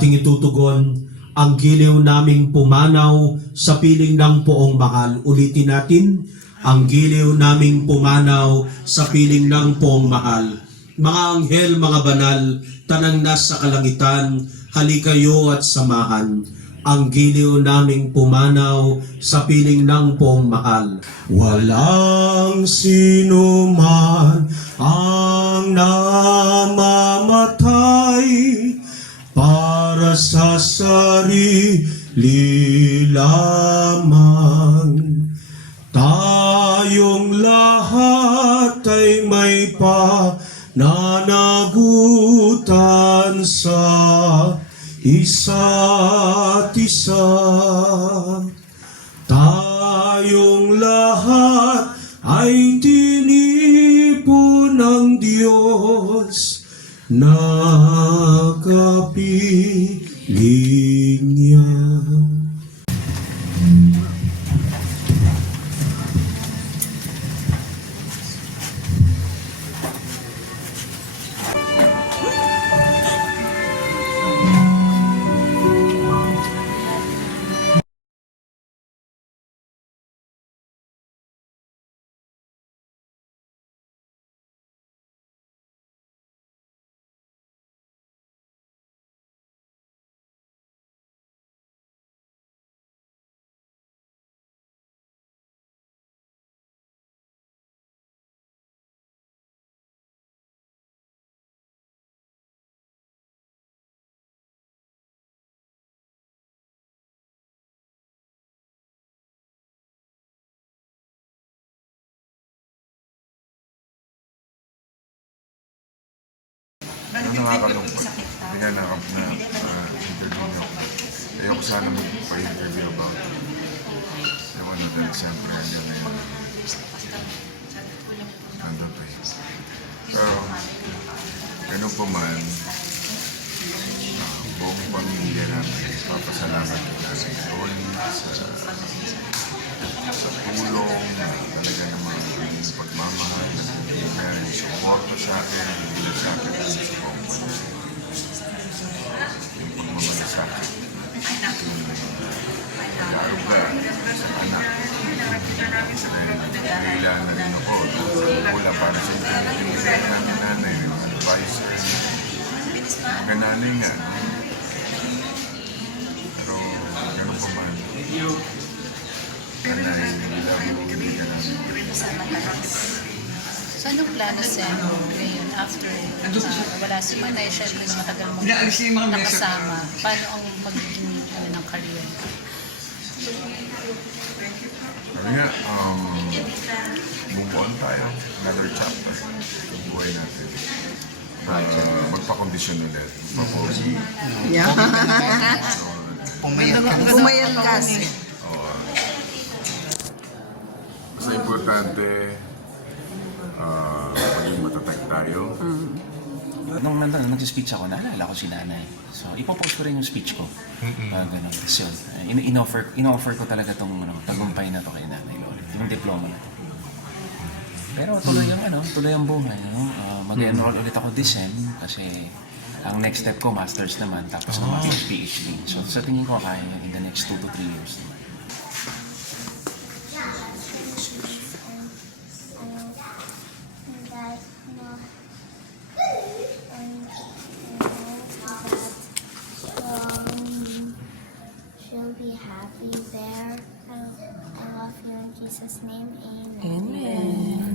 ating itutugon ang giliw naming pumanaw sa piling ng poong mahal. Ulitin natin, ang giliw naming pumanaw sa piling ng poong mahal. Mga anghel, mga banal, tanang nasa kalangitan, halikayo at samahan. Ang giliw naming pumanaw sa piling ng poong mahal. Walang sino man ang namamatay para sa sarili lamang. Tayong lahat ay may pananagutan sa isa't isa. Tayong lahat ay tinipon ng Diyos na kapiling niya. Nakakalungkot. Hindi nga interview niyo ako. Ayoko sana magpa-interview about yung ano dahil siyempre hanggang ngayon. Nandun pa yun. Pero, ganun po man, buong pamilya namin, papasalamat ko namin doon sa tulong, talaga naman yung pagmamahal, kaya yung suporto sa akin, yung sa akin, yung pagmamalasakit, yung pag-aaruga sa anak. Kailangan na rin ako, wala para sa pinag-ibigay namin nanay, yung advice, hanggang nanay nga. Pero ganun po man. Nanay, pinag-ibigay namin. So, anong plano sa ngayon after wala si Manay, syempre na matagal mong nakasama, paano ang magiging ng career? Sabi nga, move on tayo. Another chapter sa buhay natin. Magpa-kondisyon ulit. Magpa-posi. Yeah. Umayat kasi. Basta importante, maging matatag tayo. Nung nag-speech ako, naalala ko si nanay. So, ipopost ko rin yung speech ko. Ganun. Kasi yun, in-offer ko talaga itong tagumpay na to kay nanay Lolit. Yung diploma na to. Pero tuloy ang buhay. Mag-enroll ulit ako this sem kasi ang next step ko, master's naman, tapos naman PhD. So, sa tingin ko kaya in the next 2 to 3 years naman. She'll be happy there. I love you in Jesus' name. Amen. Amen.